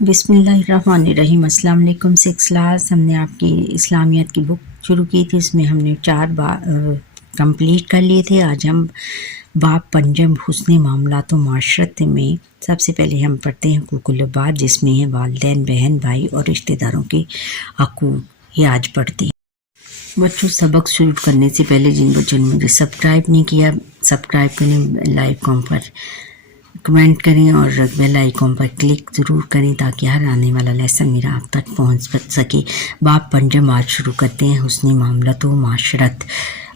بسم اللہ الرحمن الرحیم۔ السلام علیکم۔ 6 کلاس ہم نے آپ کی اسلامیات کی بک شروع کی تھی، اس میں ہم نے 4 کمپلیٹ کر لیے تھے۔ آج ہم باب پنجم حسن معاملات و معاشرت میں سب سے پہلے ہم پڑھتے ہیں حقوق العباد، جس میں ہیں والدین، بہن، بھائی اور رشتہ داروں کے حقوق۔ یہ آج پڑھتے ہیں۔ بچوں، سبق شروع کرنے سے پہلے جن بچوں نے مجھے سبسکرائب نہیں کیا، سبسکرائب کریں، لائک آئکن پر کمنٹ کریں اور بیل آئیکن پر کلک ضرور کریں تاکہ ہر آنے والا لیسن میرا آپ تک پہنچ سکے۔ باب پنجم آج شروع کرتے ہیں حسن معاملات و معاشرت۔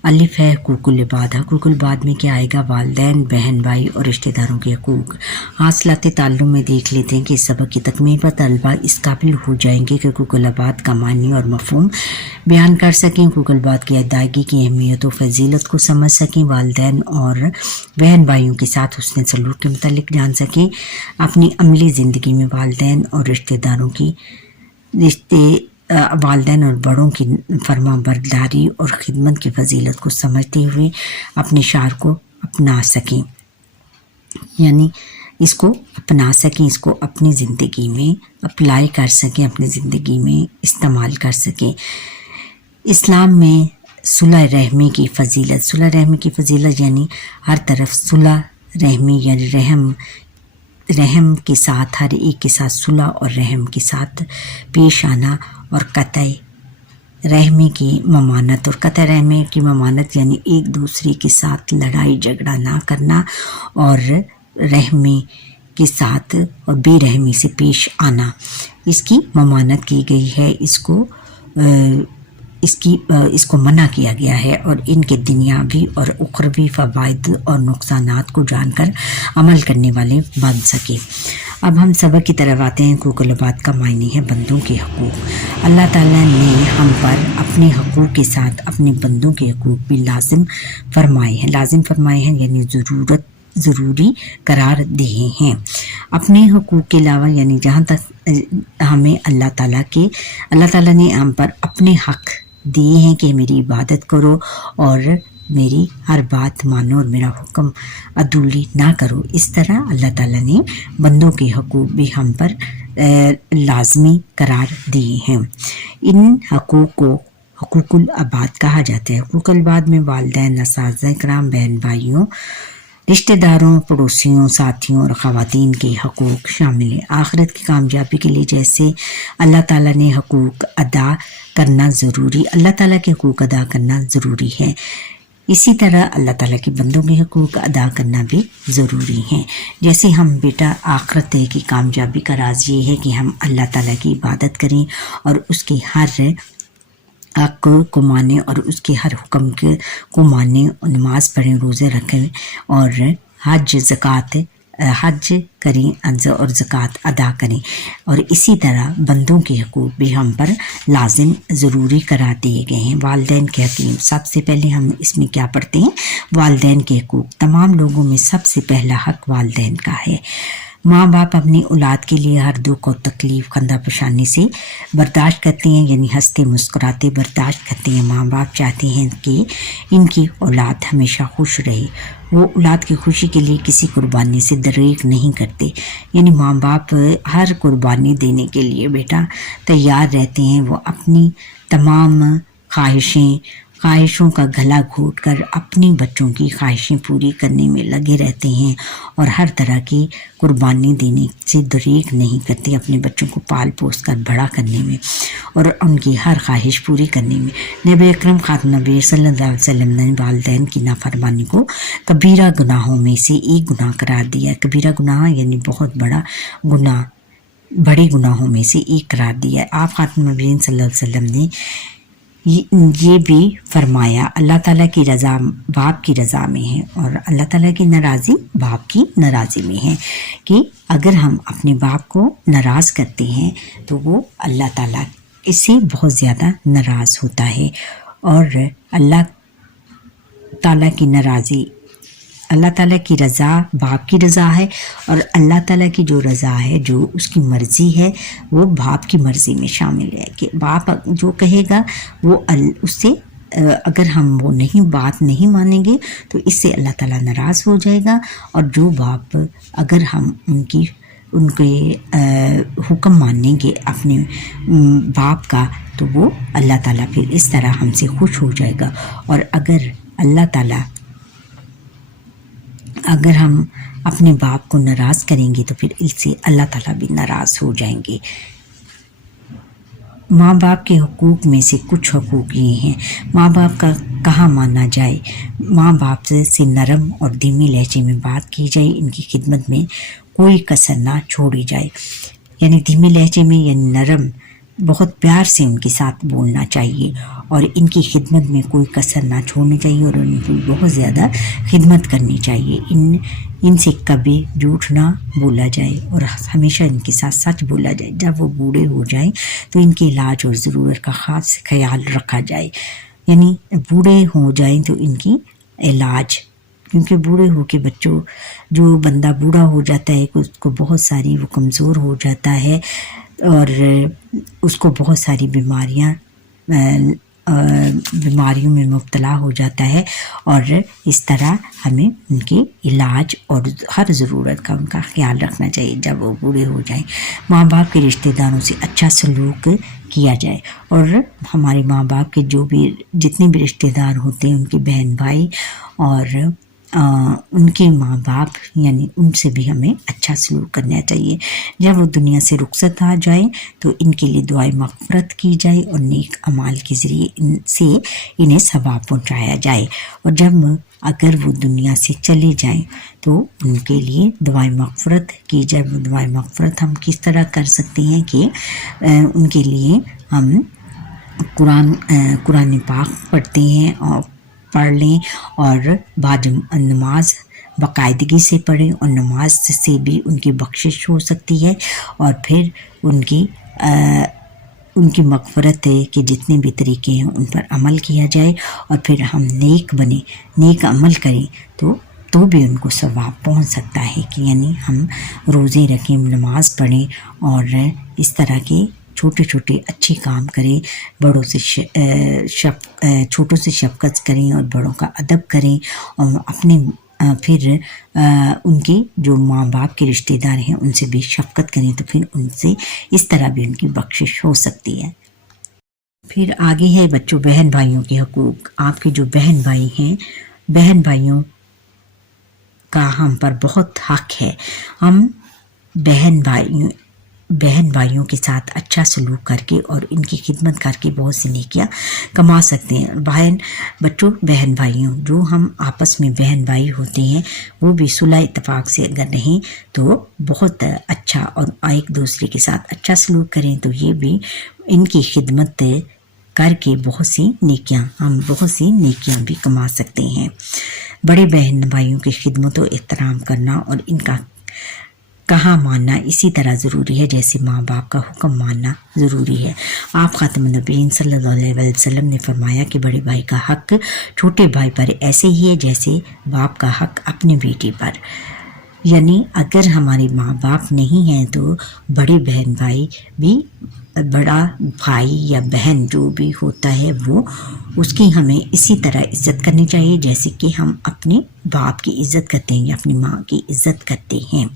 الف ہے حقوق العباد۔ حقوق العباد میں کیا آئے گا؟ والدین، بہن، بھائی اور رشتہ داروں کے حقوق۔ حاصلات تعلم میں دیکھ لیتے ہیں کہ اس سبق کی تکمیل پر طلبہ اس قابل ہو جائیں گے کہ حقوق العباد کا معنی اور مفہوم بیان کر سکیں، حقوق العباد کی ادائیگی کی اہمیت و فضیلت کو سمجھ سکیں، والدین اور بہن بھائیوں کے ساتھ حسن سلوک کے متعلق جان سکیں، اپنی عملی زندگی میں والدین اور والدین اور بڑوں کی فرما برداری اور خدمت کی فضیلت کو سمجھتے ہوئے اپنے شعار کو اپنا سکیں، یعنی اس کو اپنا سکیں، اس کو اپنی زندگی میں اپلائی کر سکیں، اپنی زندگی میں استعمال کر سکیں۔ اسلام میں صلح رحمی کی فضیلت۔ صلح رحمی کی فضیلت یعنی ہر طرف صلح رحمی، یعنی رحم کے ساتھ، ہر ایک کے ساتھ صلح اور رحم کے ساتھ پیش آنا، اور قطع رحمی کی ممانت۔ اور قطع رحمی کی ممانت یعنی ایک دوسرے کے ساتھ لڑائی جھگڑا نہ کرنا اور رحمی کے ساتھ اور بے رحمی سے پیش آنا، اس کی ممانت کی گئی ہے، اس کو منع کیا گیا ہے، اور ان کے دنیاوی اور اخروی فوائد اور نقصانات کو جان کر عمل کرنے والے بن سکے۔ اب ہم سبق کی طرف آتے ہیں۔ حقوق العباد کا معنی ہے بندوں کے حقوق۔ اللہ تعالیٰ نے ہم پر اپنے حقوق کے ساتھ اپنے بندوں کے حقوق بھی لازم فرمائے ہیں یعنی ضروری قرار دیے ہیں۔ اپنے حقوق کے علاوہ یعنی جہاں تک ہمیں اللہ تعالیٰ نے ہم پر اپنے حق دیے ہیں کہ میری عبادت کرو اور میری ہر بات مانو اور میرا حکم عدولی نہ کرو، اس طرح اللہ تعالیٰ نے بندوں کے حقوق بھی ہم پر لازمی قرار دیے ہیں۔ ان حقوق کو حقوق العباد کہا جاتا ہے۔ حقوق العباد میں والدین، اساتذہ کرام، بہن بھائیوں، رشتہ داروں، پڑوسیوں، ساتھیوں اور خواتین کے حقوق شامل ہیں۔ آخرت کی کامیابی کے لیے جیسے اللہ تعالیٰ کے حقوق ادا کرنا ضروری ہے، اسی طرح اللہ تعالیٰ کے بندوں کے حقوق ادا کرنا بھی ضروری ہے۔ جیسے ہم بیٹا آخرت کی کامیابی کا راز یہ ہے کہ ہم اللہ تعالیٰ کی عبادت کریں اور اس کے ہر حق کو مانیں اور اس کے ہر حکم کو مانیں، نماز پڑھیں، روزے رکھیں اور حج کریں اور زکوٰۃ ادا کریں، اور اسی طرح بندوں کے حقوق بھی ہم پر لازم ضروری قرار دیے گئے ہیں۔ والدین کے حقوق، سب سے پہلے ہم اس میں کیا پڑھتے ہیں؟ والدین کے حقوق۔ تمام لوگوں میں سب سے پہلا حق والدین کا ہے۔ ماں باپ اپنی اولاد کے لیے ہر دکھ اور تکلیف خندہ پیشانی سے برداشت کرتے ہیں، یعنی ہنستے مسکراتے برداشت کرتے ہیں۔ ماں باپ چاہتے ہیں کہ ان کی اولاد ہمیشہ خوش رہے، وہ اولاد کی خوشی کے لیے کسی قربانی سے دریغ نہیں کرتے، یعنی ماں باپ ہر قربانی دینے کے لیے بیٹا تیار رہتے ہیں، وہ اپنی تمام خواہشوں کا گلا گھونٹ کر اپنی بچوں کی خواہشیں پوری کرنے میں لگے رہتے ہیں اور ہر طرح کی قربانی دینے سے دریغ نہیں کرتے، اپنے بچوں کو پال پوس کر بڑا کرنے میں اور ان کی ہر خواہش پوری کرنے میں۔ نبی اکرم خاتم نبی صلی اللہ علیہ وسلم نے والدین کی نافرمانی کو کبیرہ گناہوں میں سے ایک گناہ قرار دیا۔ کبیرہ گناہ یعنی بہت بڑا گناہ، بڑے گناہوں میں سے ایک قرار دیا۔ آپ خاتم نبی صلی اللہ علیہ وسلم نے یہ بھی فرمایا اللہ تعالیٰ کی رضا باپ کی رضا میں ہے اور اللہ تعالیٰ کی ناراضی باپ کی ناراضی میں ہے، کہ اگر ہم اپنے باپ کو ناراض کرتے ہیں تو وہ اللہ تعالیٰ اس سے بہت زیادہ ناراض ہوتا ہے، اور اللہ تعالیٰ کی ناراضی، اللہ تعالیٰ کی رضا باپ کی رضا ہے، اور اللہ تعالیٰ کی جو رضا ہے، جو اس کی مرضی ہے، وہ باپ کی مرضی میں شامل ہے، کہ باپ جو کہے گا وہ اس سے اگر ہم وہ بات نہیں مانیں گے تو اس سے اللہ تعالیٰ ناراض ہو جائے گا، اور جو باپ اگر ہم ان کی ان کے حکم مانیں گے اپنے باپ کا تو وہ اللہ تعالیٰ پھر اس طرح ہم سے خوش ہو جائے گا. اور اگر ہم اپنے باپ کو ناراض کریں گے تو پھر اس سے اللہ تعالیٰ بھی ناراض ہو جائیں گے. ماں باپ کے حقوق میں سے کچھ حقوق یہ ہیں. ماں باپ کا کہاں مانا جائے. ماں باپ سے نرم اور دھیمی لہجے میں بات کی جائے. ان کی خدمت میں کوئی کسر نہ چھوڑی جائے. یعنی دھیمی لہجے میں یعنی نرم بہت پیار سے ان کے ساتھ بولنا چاہیے اور ان کی خدمت میں کوئی کسر نہ چھوڑنی چاہیے اور ان کی بہت زیادہ خدمت کرنی چاہیے. ان سے کبھی جھوٹ نہ بولا جائے اور ہمیشہ ان کے ساتھ سچ بولا جائے. جب وہ بوڑھے ہو جائیں تو ان کے علاج اور ضرورت کا خاص خیال رکھا جائے. یعنی بوڑھے ہو جائیں تو ان کی علاج، کیونکہ بوڑھے ہو کے بچوں جو بندہ بوڑھا ہو جاتا ہے اس کو بہت ساری وہ کمزور ہو جاتا ہے اور اس کو بہت ساری بیماریوں میں مبتلا ہو جاتا ہے اور اس طرح ہمیں ان کے علاج اور ہر ضرورت کا ان کا خیال رکھنا چاہیے جب وہ بوڑھے ہو جائیں. ماں باپ کے رشتہ داروں سے اچھا سلوک کیا جائے اور ہمارے ماں باپ کے جتنے بھی رشتہ دار ہوتے ہیں ان کے بہن بھائی اور ان کے ماں باپ یعنی ان سے بھی ہمیں اچھا سلوک کرنا چاہیے. جب وہ دنیا سے رخصت آ جائیں تو ان کے لیے دعائیں مغفرت کی جائے اور نیک اعمال کے ذریعے انہیں ثواب پہنچایا جائے. اور اگر وہ دنیا سے چلے جائیں تو ان کے لیے دعائیں مغفرت کی جائے. وہ دعائیں مغفرت ہم کس طرح کر سکتے ہیں کہ ان کے لیے ہم قرآن پاک پڑھ لیں اور بعد نماز باقاعدگی سے پڑھیں اور نماز سے بھی ان کی بخشش ہو سکتی ہے اور پھر ان کی مغفرت کے جتنے بھی طریقے ہیں ان پر عمل کیا جائے اور پھر ہم نیک عمل کریں تو بھی ان کو ثواب پہنچ سکتا ہے کہ یعنی ہم روزے رکھیں، نماز پڑھیں اور اس طرح کے چھوٹے چھوٹے اچھے کام کریں. چھوٹوں سے شفقت کریں اور بڑوں کا ادب کریں اور پھر ان کے جو ماں باپ کے رشتہ دار ہیں ان سے بھی شفقت کریں تو پھر ان سے اس طرح بھی ان کی بخشش ہو سکتی ہے. پھر آگے ہے بچوں بہن بھائیوں کے حقوق. آپ کے جو بہن بھائی ہیں، بہن بھائیوں کا ہم پر بہت حق ہے. ہم بہن بھائیوں کے ساتھ اچھا سلوک کر کے اور ان کی خدمت کر کے بہت سی نیکیاں کما سکتے ہیں. بہن بھائیوں جو ہم آپس میں بہن بھائی ہوتے ہیں وہ بھی صلح اتفاق سے اگر نہیں تو بہت اچھا اور ایک دوسرے کے ساتھ اچھا سلوک کریں تو یہ بھی ان کی خدمت کر کے بہت سی نیکیاں بھی کما سکتے ہیں. بڑے بہن بھائیوں کی خدمت و احترام کرنا اور ان کا کہاں ماننا اسی طرح ضروری ہے جیسے ماں باپ کا حکم ماننا ضروری ہے. آپ خاتم النبیین صلی اللہ علیہ وسلم نے فرمایا کہ بڑے بھائی کا حق چھوٹے بھائی پر ایسے ہی ہے جیسے باپ کا حق اپنی بیٹی پر. یعنی اگر ہمارے ماں باپ نہیں ہیں تو بڑے بہن بھائی بھی، بڑا بھائی یا بہن جو بھی ہوتا ہے وہ اس کی ہمیں اسی طرح عزت کرنی چاہیے جیسے کہ ہم اپنے باپ کی عزت کرتے ہیں یا اپنی ماں کی عزت کرتے ہیں.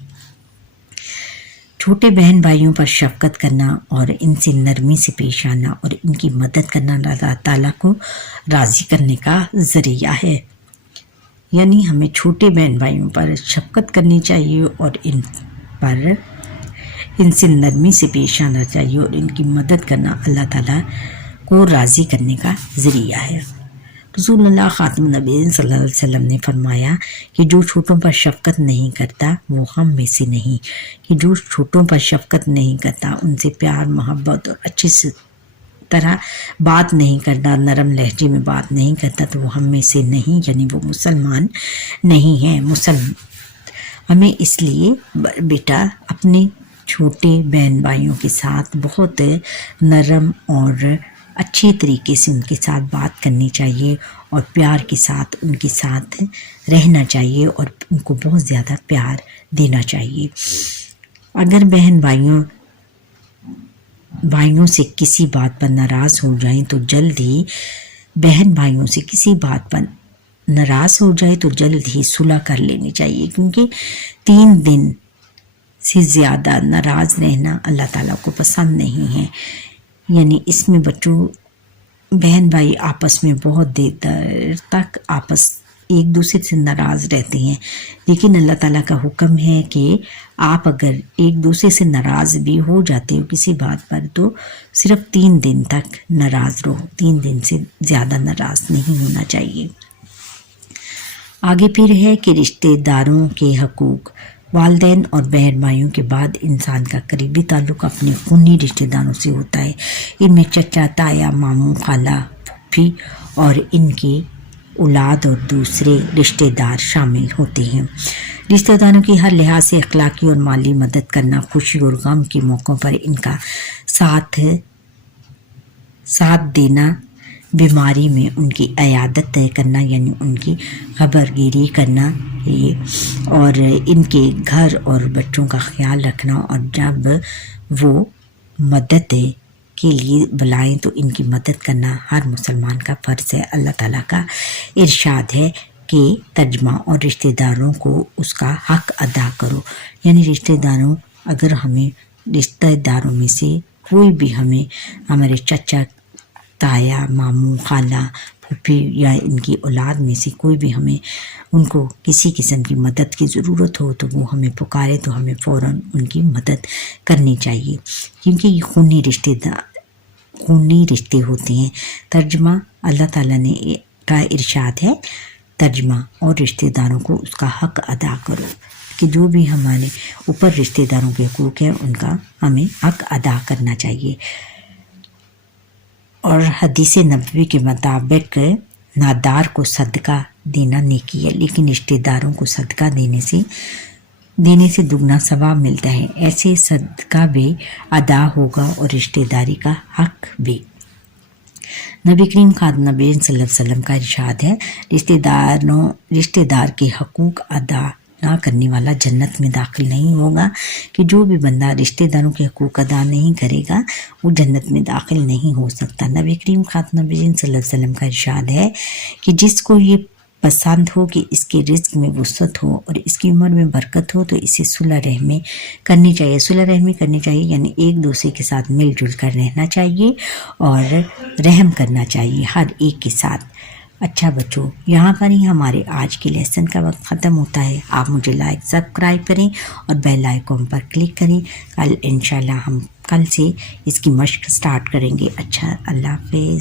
چھوٹے بہن بھائیوں پر شفقت کرنا اور ان سے نرمی سے پیش آنا اور ان کی مدد کرنا اللہ تعالیٰ کو راضی کرنے کا ذریعہ ہے. یعنی ہمیں چھوٹے بہن بھائیوں پر شفقت کرنی چاہیے اور ان سے نرمی سے پیش آنا چاہیے اور ان کی مدد کرنا اللہ تعالیٰ کو راضی کرنے کا ذریعہ ہے. رسول اللہ خاتم النبیین صلی اللہ علیہ وسلم نے فرمایا کہ جو چھوٹوں پر شفقت نہیں کرتا وہ ہم میں سے نہیں، کہ جو چھوٹوں پر شفقت نہیں کرتا، ان سے پیار محبت اور اچھی طرح بات نہیں کرتا، نرم لہجے میں بات نہیں کرتا تو وہ ہم میں سے نہیں، یعنی وہ مسلمان نہیں ہیں. ہمیں اس لیے بیٹا اپنے چھوٹے بہن بھائیوں کے ساتھ بہت نرم اور اچھی طریقے سے ان کے ساتھ بات کرنی چاہیے اور پیار کے ساتھ ان کے ساتھ رہنا چاہیے اور ان کو بہت زیادہ پیار دینا چاہیے. اگر بہن بھائیوں سے کسی بات پر ناراض ہو جائیں تو جلد ہی صلح کر لینی چاہیے، کیونکہ 3 دن سے زیادہ ناراض رہنا اللہ تعالیٰ کو پسند نہیں ہے. یعنی اس میں بچوں بہن بھائی آپس میں بہت دیر تک ایک دوسرے سے ناراض رہتے ہیں، لیکن اللہ تعالیٰ کا حکم ہے کہ آپ اگر ایک دوسرے سے ناراض بھی ہو جاتے ہو کسی بات پر تو صرف 3 دن تک ناراض رہو، 3 دن سے زیادہ ناراض نہیں ہونا چاہیے. آگے پھر ہے کہ رشتہ داروں کے حقوق. والدین اور بہن بھائیوں کے بعد انسان کا قریبی تعلق اپنے خونی رشتہ داروں سے ہوتا ہے. ان میں چچا، تایا، ماموں، خالہ، پھوپھی اور ان کی اولاد اور دوسرے رشتہ دار شامل ہوتے ہیں. رشتہ داروں کی ہر لحاظ سے اخلاقی اور مالی مدد کرنا، خوشی اور غم کے موقعوں پر ان کا ساتھ دینا، بیماری میں ان کی عیادت کرنا یعنی ان کی خبر گیری کرنا اور ان کے گھر اور بچوں کا خیال رکھنا، اور جب وہ مدد کے لیے بلائیں تو ان کی مدد کرنا ہر مسلمان کا فرض ہے. اللہ تعالیٰ کا ارشاد ہے کہ ترجمہ اور رشتہ داروں کو اس کا حق ادا کرو. یعنی رشتہ داروں میں سے کوئی بھی ہمارے چچا، تایا، ماموں، خالہ، پھوپھی یا ان کی اولاد میں سے کوئی بھی ان کو کسی قسم کی مدد کی ضرورت ہو تو وہ ہمیں پکارے تو ہمیں فوراً ان کی مدد کرنی چاہیے، کیونکہ یہ خونی رشتے ہوتے ہیں. ترجمہ اللہ تعالیٰ نے کا ارشاد ہے ترجمہ اور رشتہ داروں کو اس کا حق ادا کرو، کہ جو بھی ہمارے اوپر رشتہ داروں کے حقوق ہیں ان کا ہمیں حق ادا کرنا چاہیے. اور حدیث نبوی کے مطابق نادار کو صدقہ دینا نیکی ہے، لیکن رشتہ داروں کو صدقہ دینے سے دگنا ثواب ملتا ہے. ایسے صدقہ بھی ادا ہوگا اور رشتہ داری کا حق بھی. نبی کریم خاتم نبیین صلی اللہ علیہ وسلم کا ارشاد ہے رشتہ دار کے حقوق ادا نہ کرنے والا جنت میں داخل نہیں ہوگا، کہ جو بھی بندہ رشتہ داروں کے حقوق ادا نہیں کرے گا وہ جنت میں داخل نہیں ہو سکتا. نبی کریم خاتم نبیین صلی اللہ علیہ وسلم کا ارشاد ہے کہ جس کو یہ پسند ہو کہ اس کے رزق میں وسعت ہو اور اس کی عمر میں برکت ہو تو اسے صلح رحمی کرنی چاہیے. یعنی ایک دوسرے کے ساتھ مل جل کر رہنا چاہیے اور رحم کرنا چاہیے ہر ایک کے ساتھ. اچھا بچوں، یہاں پر ہی ہمارے آج کے لیسن کا وقت ختم ہوتا ہے. آپ مجھے لائک سبسکرائب کریں اور بیل آئیکن پر کلک کریں. انشاءاللہ ہم کل سے اس کی مشق سٹارٹ کریں گے. اچھا، اللہ حافظ.